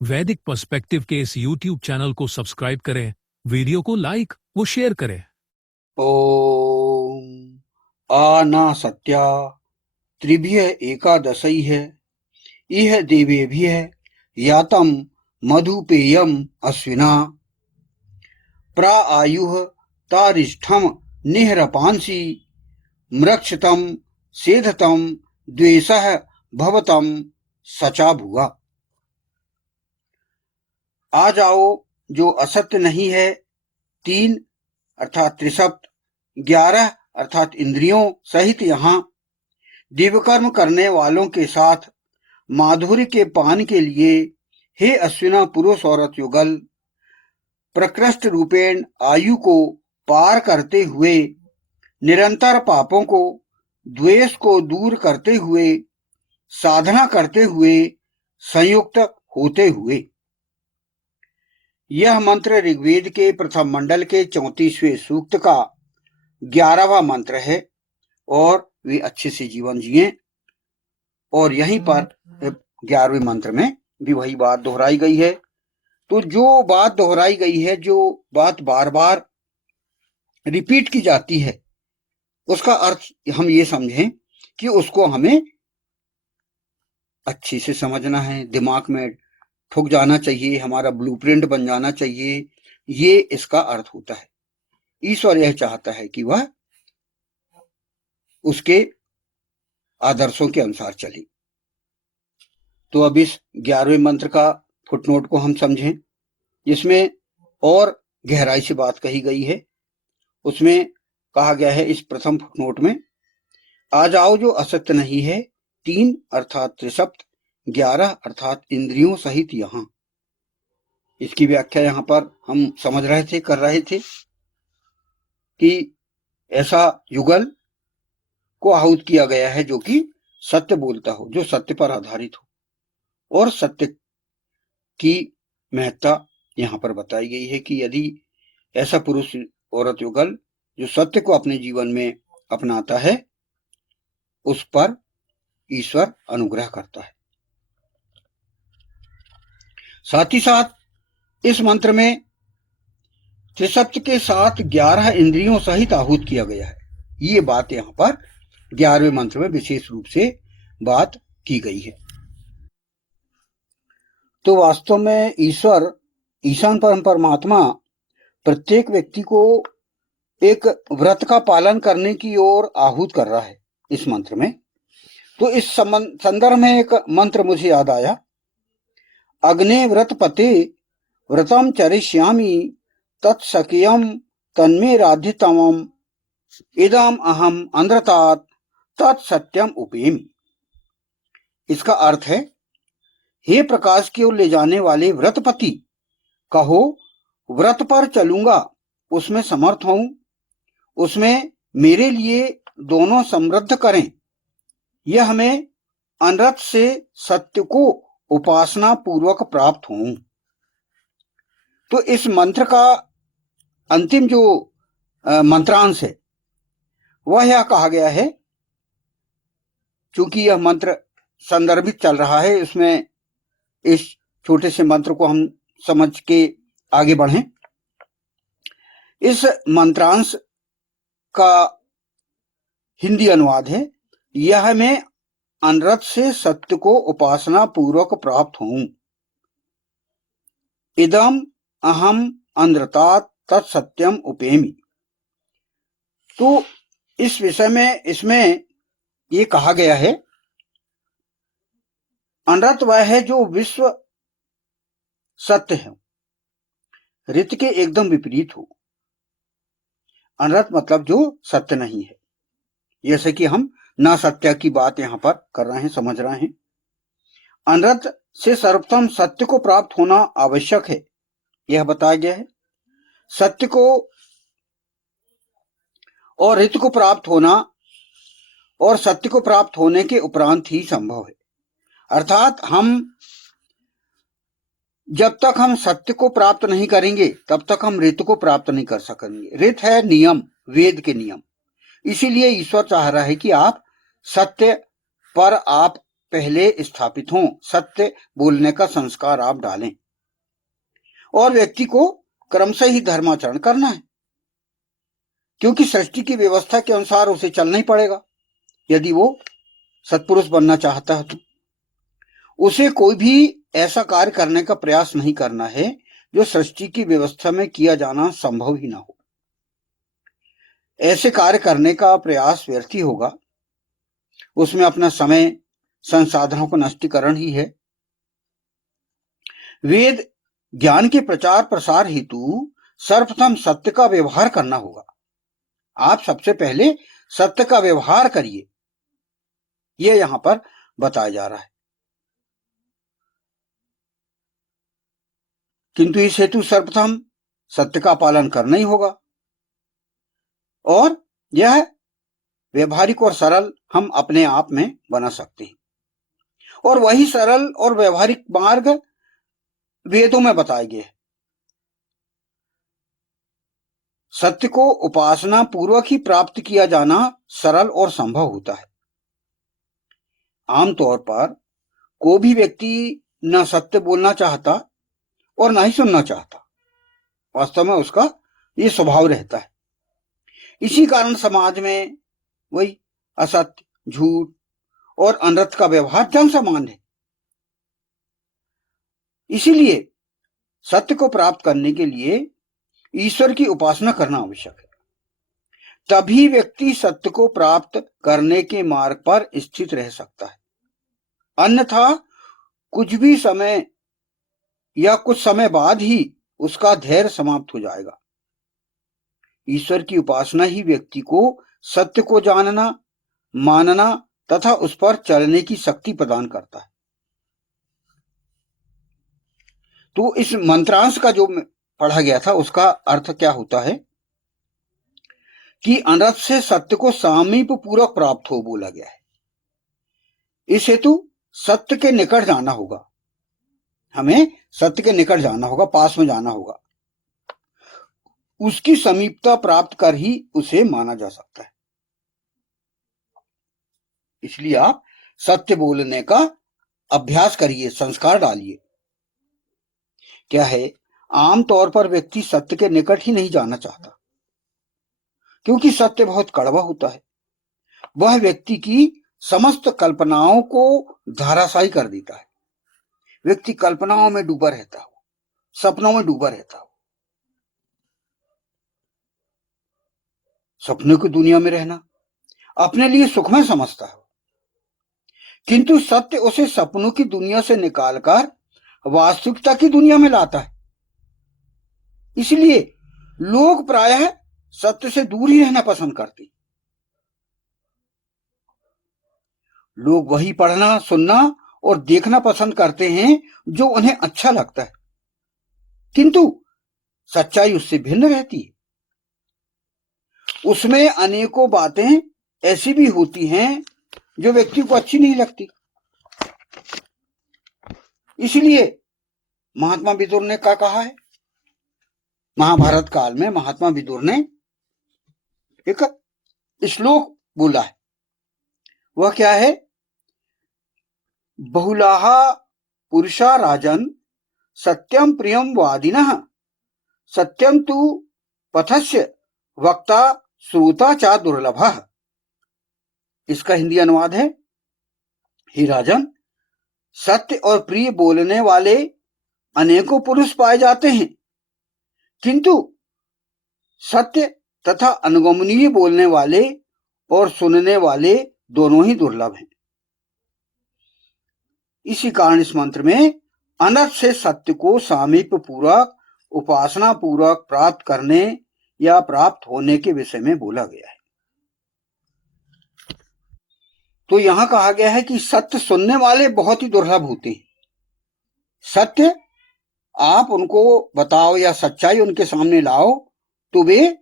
वैदिक पर्सपेक्टिव के इस YouTube चैनल को सब्सक्राइब करें, वीडियो को लाइक व शेयर करें। ओम आनासत्या त्रिभ्य एकादशैः इह देवेभ्यः यातं मधुपेयम् अश्विना प्राआयुः तारिष्ठं निहरपांसि मृक्षतं सेधतं द्वेषः भवतं सचा भुआ। आ जाओ जो असत्य नहीं है, 3 अर्थात त्रिसप्त, 11 अर्थात इंद्रियों सहित यहाँ दिव्यकर्म करने वालों के साथ माधुर्य के पान के लिए हे अश्विना पुरुष औरत युगल, प्रकृष्ट रूपेण आयु को पार करते हुए, निरंतर पापों को द्वेष को दूर करते हुए, साधना करते हुए, संयुक्त होते हुए। यह मंत्र ऋग्वेद के प्रथम मंडल के 34वें सूक्त का 11वां मंत्र है और वे अच्छे से जीवन जिए। और यहीं पर 11वें मंत्र में भी वही बात दोहराई गई है। तो जो बात दोहराई गई है, जो बात बार बार रिपीट की जाती है, उसका अर्थ हम ये समझें कि उसको हमें अच्छे से समझना है, दिमाग में ठुक जाना चाहिए, हमारा ब्लूप्रिंट बन जाना चाहिए। ये इसका अर्थ होता है। ईश्वर यह चाहता है कि वह उसके आदर्शों के अनुसार चले। तो अब इस 11वें मंत्र का फुटनोट को हम समझें, जिसमें और गहराई से बात कही गई है। उसमें कहा गया है इस प्रथम फुटनोट में, आ जाओ जो असत्य नहीं है, 3 अर्थात त्रिसप्त, 11 अर्थात इंद्रियों सहित यहाँ। इसकी व्याख्या यहाँ पर हम समझ रहे थे, कर रहे थे कि ऐसा युगल को आहूत किया गया है जो कि सत्य बोलता हो, जो सत्य पर आधारित हो, और सत्य की महत्ता यहाँ पर बताई गई है कि यदि ऐसा पुरुष औरत युगल जो सत्य को अपने जीवन में अपनाता है, उस पर ईश्वर अनुग्रह करता है। साथ ही साथ इस मंत्र में त्रिसप्त के साथ 11 इंद्रियों सहित आहूत किया गया है। ये बात यहाँ पर 11वें मंत्र में विशेष रूप से बात की गई है। तो वास्तव में ईश्वर, ईशान परम परमात्मा प्रत्येक व्यक्ति को एक व्रत का पालन करने की ओर आहूत कर रहा है इस मंत्र में। तो इस संदर्भ में एक मंत्र मुझे याद आया, अग्ने व्रत पते व्रतम चरिष्यामि तत्सख्यम तन्मे राधितमम इदम अहम अंध्रतात तत्सत्यम उपेमि। इसका अर्थ है, हे प्रकाश की ओर ले जाने वाले व्रतपति, कहो व्रत पर चलूंगा, उसमें समर्थ हूं, उसमें मेरे लिए दोनों समृद्ध करें। यह हमें अनरत से सत्य को उपासना पूर्वक प्राप्त हों। तो इस मंत्र का अंतिम जो मंत्रांश है, वह यह कहा गया है, चूंकि यह मंत्र संदर्भित चल रहा है, इसमें इस छोटे से मंत्र को हम समझ के आगे बढ़ें। इस मंत्रांश का हिंदी अनुवाद है, यह में अनरत से सत्य को उपासना पूर्वक प्राप्त हूं, इदम अहम अंध्रतात तत्सत्यम उपेमि। तो इस विषय में इसमें ये कहा गया है, अनरत वह है जो विश्व सत्य है, ऋत के एकदम विपरीत हो। अनरत मतलब जो सत्य नहीं है, जैसे कि हम ना सत्य की बात यहां पर कर रहे हैं, समझ रहे हैं। अनरत से सर्वोत्तम सत्य को प्राप्त होना आवश्यक है, यह बताया गया है। सत्य को और ऋत को प्राप्त होना और सत्य को प्राप्त होने के उपरांत ही संभव है। अर्थात जब तक हम सत्य को प्राप्त नहीं करेंगे, तब तक हम ऋत को प्राप्त नहीं कर सकेंगे। ऋत है नियम, वेद के नियम। इसीलिए ईश्वर चाह रहा है कि आप सत्य पर आप पहले स्थापित हों, सत्य बोलने का संस्कार आप डालें और व्यक्ति को क्रमशः ही धर्माचरण करना है, क्योंकि सृष्टि की व्यवस्था के अनुसार उसे चलना ही पड़ेगा। यदि वो सत्पुरुष बनना चाहता है तो उसे कोई भी ऐसा कार्य करने का प्रयास नहीं करना है जो सृष्टि की व्यवस्था में किया जाना संभव ही ना हो। ऐसे कार्य करने का प्रयास व्यर्थ ही होगा, उसमें अपना समय संसाधनों का नष्टीकरण ही है। वेद ज्ञान के प्रचार प्रसार हेतु सर्वप्रथम सत्य का व्यवहार करना होगा। आप सबसे पहले सत्य का व्यवहार करिए, यह यहां पर बताया जा रहा है। किंतु इस हेतु सर्वप्रथम सत्य का पालन करना ही होगा, और यह व्यवहारिक और सरल हम अपने आप में बना सकते हैं, और वही सरल और व्यवहारिक मार्ग वेदों में बताए गए हैं। सत्य को उपासना पूर्वक ही प्राप्त किया जाना सरल और संभव होता है। आमतौर पर कोई भी व्यक्ति न सत्य बोलना चाहता और न ही सुनना चाहता। वास्तव में उसका ये स्वभाव रहता है। इसी कारण समाज में वही असत्य, झूठ और अनर्थ का व्यवहार जन सामान्य है। इसीलिए सत्य को प्राप्त करने के लिए ईश्वर की उपासना करना आवश्यक है। तभी व्यक्ति सत्य को प्राप्त करने के मार्ग पर स्थित रह सकता है। अन्यथा कुछ भी समय या कुछ समय बाद ही उसका धैर्य समाप्त हो जाएगा। ईश्वर की उपासना ही व्यक्ति को सत्य को जानना, मानना तथा उस पर चलने की शक्ति प्रदान करता है। तो इस मंत्रांश का जो पढ़ा गया था उसका अर्थ क्या होता है कि अनर्थ से सत्य को सामीप पूर्वक प्राप्त हो बोला गया है। इस हेतु सत्य के निकट जाना होगा, हमें सत्य के निकट जाना होगा, पास में जाना होगा। उसकी समीपता प्राप्त कर ही उसे माना जा सकता है। इसलिए आप सत्य बोलने का अभ्यास करिए, संस्कार डालिए। क्या है, आमतौर पर व्यक्ति सत्य के निकट ही नहीं जाना चाहता, क्योंकि सत्य बहुत कड़वा होता है। वह व्यक्ति की समस्त कल्पनाओं को धराशायी कर देता है। व्यक्ति कल्पनाओं में डूबा रहता हो, सपनों में डूबा रहता हो, सपनों की दुनिया में रहना अपने लिए सुखमय समझता है। किंतु सत्य उसे सपनों की दुनिया से निकालकर वास्तविकता की दुनिया में लाता है। इसलिए लोग प्रायः सत्य से दूर ही रहना पसंद करते। लोग वही पढ़ना, सुनना और देखना पसंद करते हैं जो उन्हें अच्छा लगता है, किंतु सच्चाई उससे भिन्न रहती है। उसमें अनेकों बातें ऐसी भी होती हैं जो व्यक्ति को अच्छी नहीं लगती। इसलिए महात्मा विदुर ने क्या कहा है, महाभारत काल में महात्मा विदुर ने एक श्लोक बोला है। वह क्या है, बहुलाहा पुरुषा राजन सत्यम प्रियम वादिनः सत्यम तु पथस्य वक्ता श्रोता चा दुर्लभः। इसका हिंदी अनुवाद है, हे राजन, सत्य और प्रिय बोलने वाले अनेकों पुरुष पाए जाते हैं, किंतु सत्य तथा अनुगमनीय बोलने वाले और सुनने वाले दोनों ही दुर्लभ हैं। इसी कारण इस मंत्र में अनर्थ से सत्य को सामीप्य पूर्वक, उपासना पूर्वक प्राप्त करने या प्राप्त होने के विषय में बोला गया है। तो यहां कहा गया है कि सत्य सुनने वाले बहुत ही दुर्लभ होते हैं। सत्य आप उनको बताओ या सच्चाई उनके सामने लाओ तो वे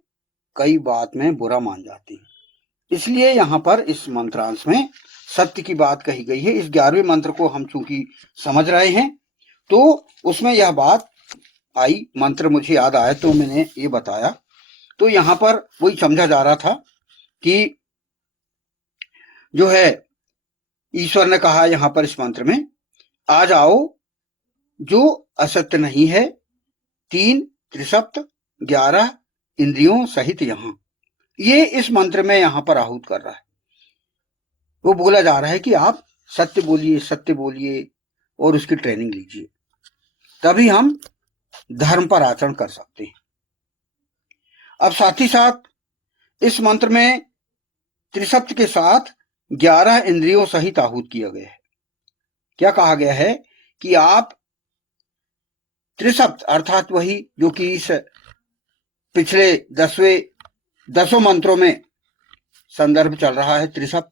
कई बात में बुरा मान जाते हैं। इसलिए यहां पर इस मंत्रांश में सत्य की बात कही गई है। इस 11वें मंत्र को हम चूंकि समझ रहे हैं तो उसमें यह बात आई, मंत्र मुझे याद आया तो मैंने ये बताया। तो यहां पर वही समझा जा रहा था कि जो है ईश्वर ने कहा यहां पर इस मंत्र में, आ जाओ जो असत्य नहीं है, 3 त्रिसप्त 11 इंद्रियों सहित यहां। ये इस मंत्र में यहां पर आहूत कर रहा है। वो बोला जा रहा है कि आप सत्य बोलिए और उसकी ट्रेनिंग लीजिए, तभी हम धर्म पर आचरण कर सकते हैं। अब साथ ही साथ इस मंत्र में त्रिसप्त के साथ 11 इंद्रियों सहित आहूत किया गया है। क्या कहा गया है कि आप त्रिसप्त अर्थात वही जो कि इस पिछले 10 मंत्रों में संदर्भ चल रहा है त्रिसप्त,